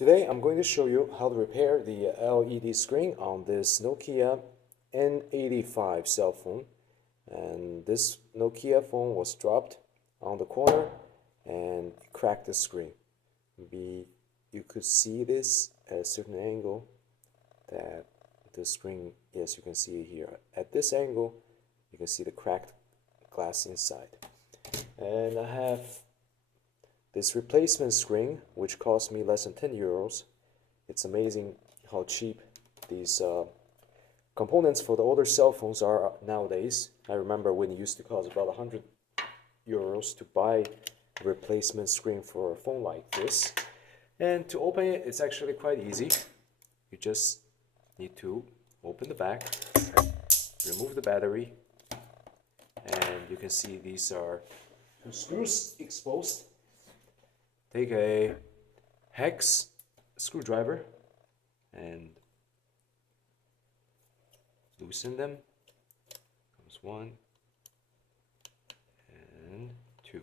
Today I'm going to show you how to repair the LED screen on this Nokia N85 cell phone. And this Nokia phone was dropped on the corner and cracked the screen. Maybe you could see this at a certain angle, that the screen, yes, you can see it here. At this angle you can see the cracked glass inside. And I have this replacement screen, which cost me less than 10 euros. It's amazing how cheap these components for the older cell phones are nowadays. I remember when it used to cost about 100 euros to buy a replacement screen for a phone like this. And to open it, it's actually quite easy. You just need to open the back, remove the battery, and you can see these are two screws exposed. Take a hex screwdriver and loosen them. Comes one and two.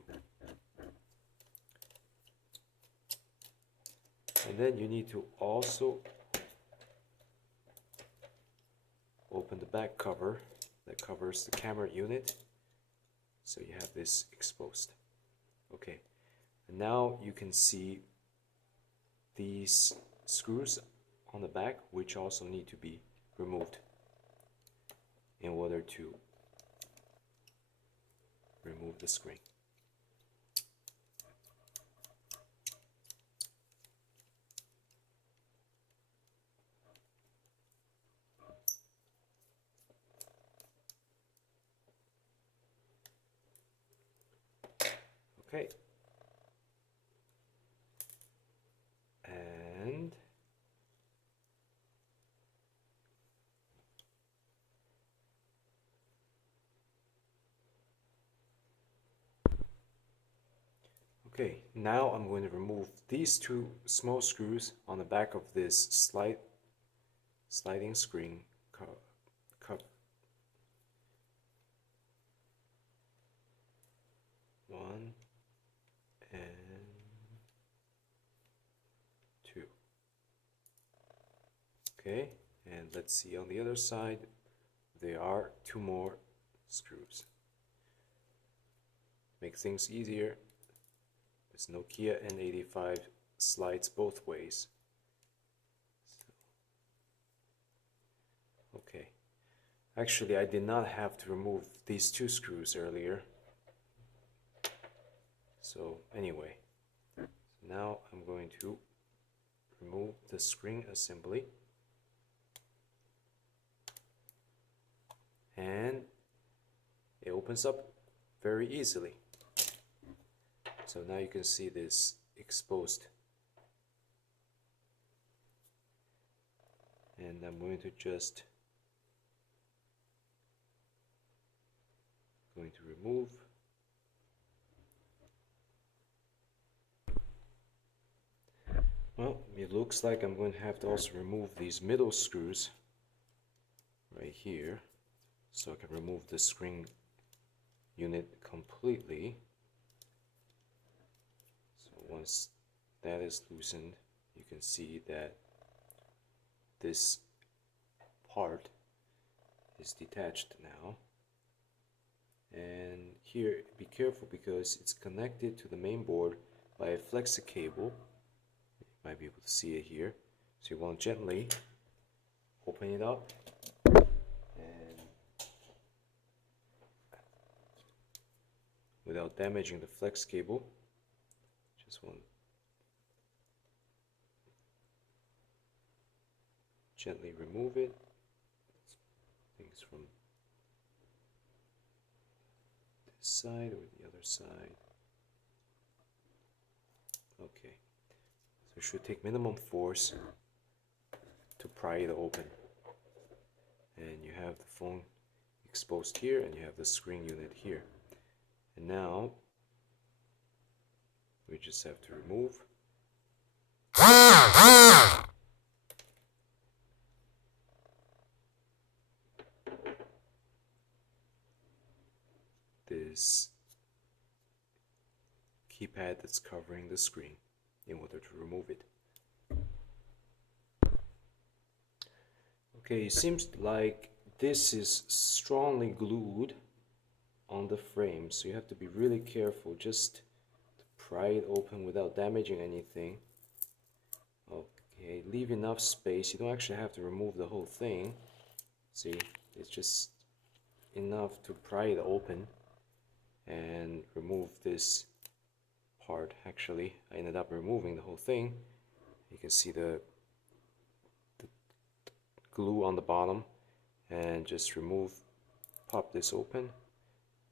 And then you need to also open the back cover that covers the camera unit, so you have this exposed. Okay, and now you can see these screws on the back, which also need to be removed in order to remove the screen. Okay, and okay, now I'm going to remove these two small screws on the back of this sliding screen cover. One and two. Okay, and let's see on the other side, there are two more screws. Make things easier, this Nokia N85 slides both ways. Okay, actually I did not have to remove these two screws earlier. So anyway, now I'm going to remove the screen assembly, and it opens up very easily. So now you can see this exposed, and I'm going to remove. Well, it looks like I'm going to have to also remove these middle screws right here, so I can remove the screen unit completely. So once that is loosened, you can see that this part is detached now. And here, be careful because it's connected to the main board by a flexi cable. Might be able to see it here. So you want to gently open it up and without damaging the flex cable, just want to gently remove it. Things from this side or the other side. Okay. It should take minimum force to pry it open. And you have the phone exposed here, and you have the screen unit here. And now we just have to remove this keypad that's covering the screen in order to remove it. Okay, it seems like this is strongly glued on the frame, so you have to be really careful just to pry it open without damaging anything. Okay, leave enough space. You don't actually have to remove the whole thing. See, it's just enough to pry it open and remove this part. Actually, I ended up removing the whole thing. You can see the glue on the bottom, and just pop this open.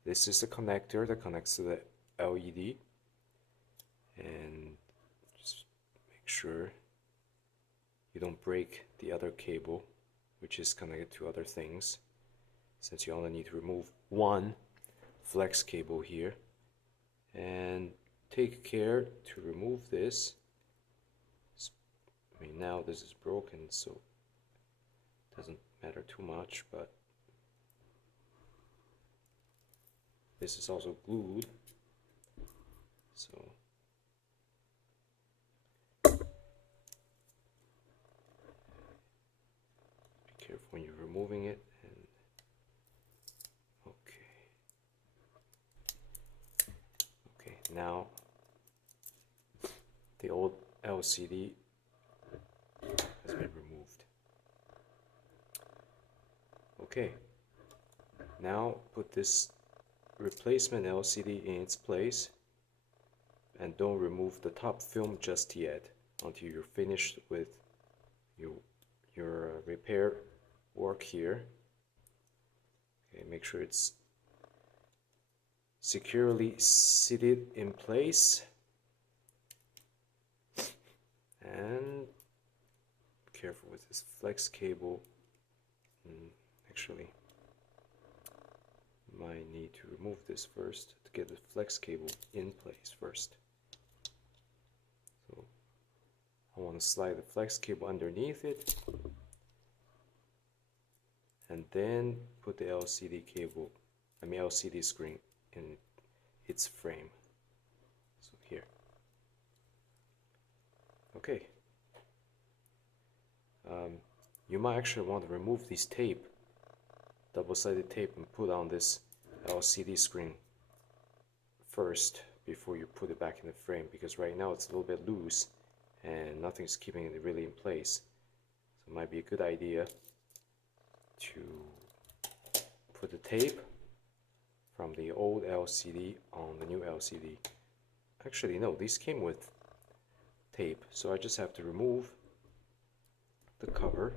This is the connector that connects to the LED, and just make sure you don't break the other cable, which is connected to other things, since you only need to remove one flex cable here. And take care to remove this. I mean, now this is broken, so it doesn't matter too much, but this is also glued, so be careful when you're removing it. And okay, now the old LCD has been removed. Okay, now put this replacement LCD in its place, and don't remove the top film just yet until you're finished with your repair work here. Okay, make sure it's securely seated in place, and careful with this flex cable. Actually, might need to remove this first to get the flex cable in place first. So I want to slide the flex cable underneath it, and then put the LCD screen in its frame. So here. Okay. You might actually want to remove this tape, double-sided tape, and put on this LCD screen first before you put it back in the frame, because right now it's a little bit loose and nothing's keeping it really in place. So it might be a good idea to put the tape from the old LCD on the new LCD. Actually, no, these came with tape, so I just have to remove the cover.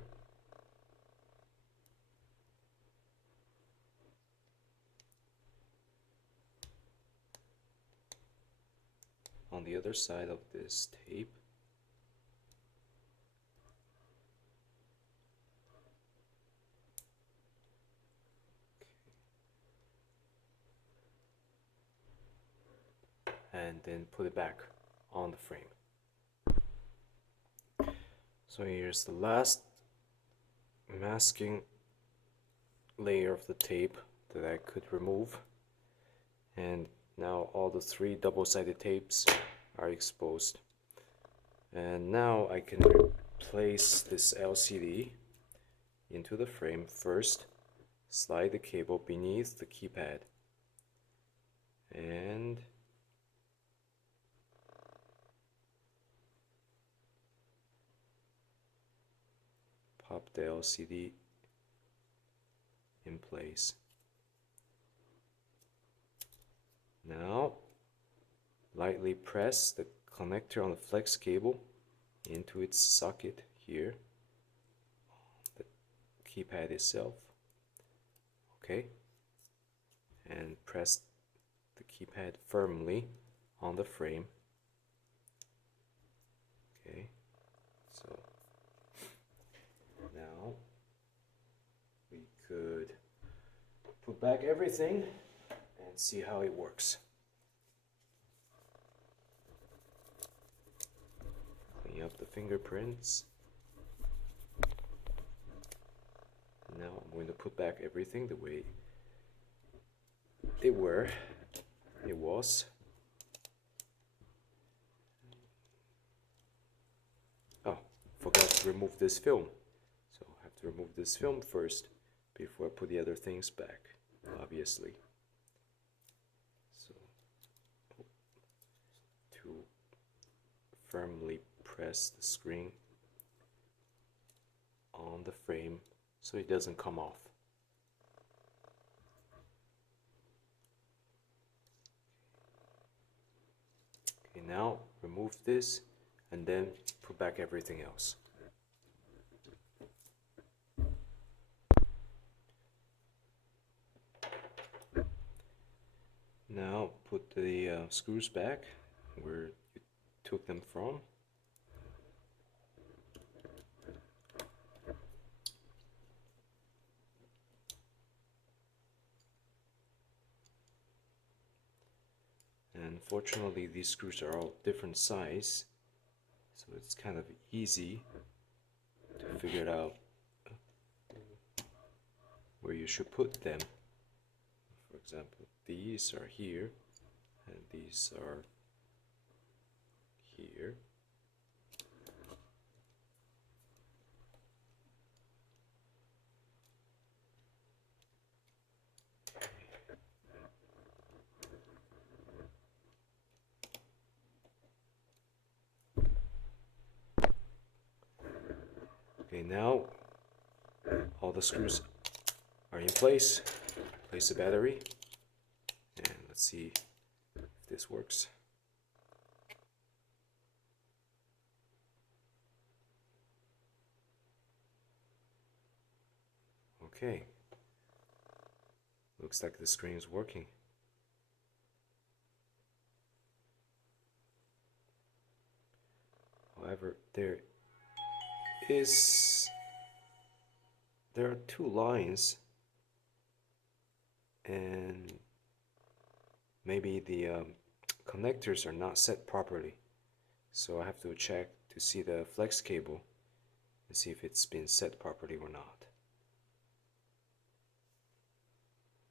On the other side of this tape. And then put it back on the frame. So here's the last masking layer of the tape that I could remove, and now all the three double-sided tapes are exposed. And now I can place this LCD into the frame. First, slide the cable beneath the keypad, and pop the LCD in place. Now, lightly press the connector on the flex cable into its socket here, the keypad itself. Okay, and press the keypad firmly on the frame. Okay, so now we could put back everything and see how it works. Clean up the fingerprints. Now I'm going to put back everything the way it was. Oh, forgot to remove this film, so I have to remove this film first before I put the other things back, obviously. So to firmly press the screen on the frame so it doesn't come off. Okay, now remove this and then put back everything else. Now put the screws back where you took them from. And fortunately these screws are all different size, so it's kind of easy to figure out where you should put them. For example, these are here and these are here. Okay, now all the screws are in place. Place the battery and let's see if this works. Okay, looks like the screen is working. However, there are two lines and maybe the connectors are not set properly, so I have to check to see the flex cable and see if it's been set properly or not.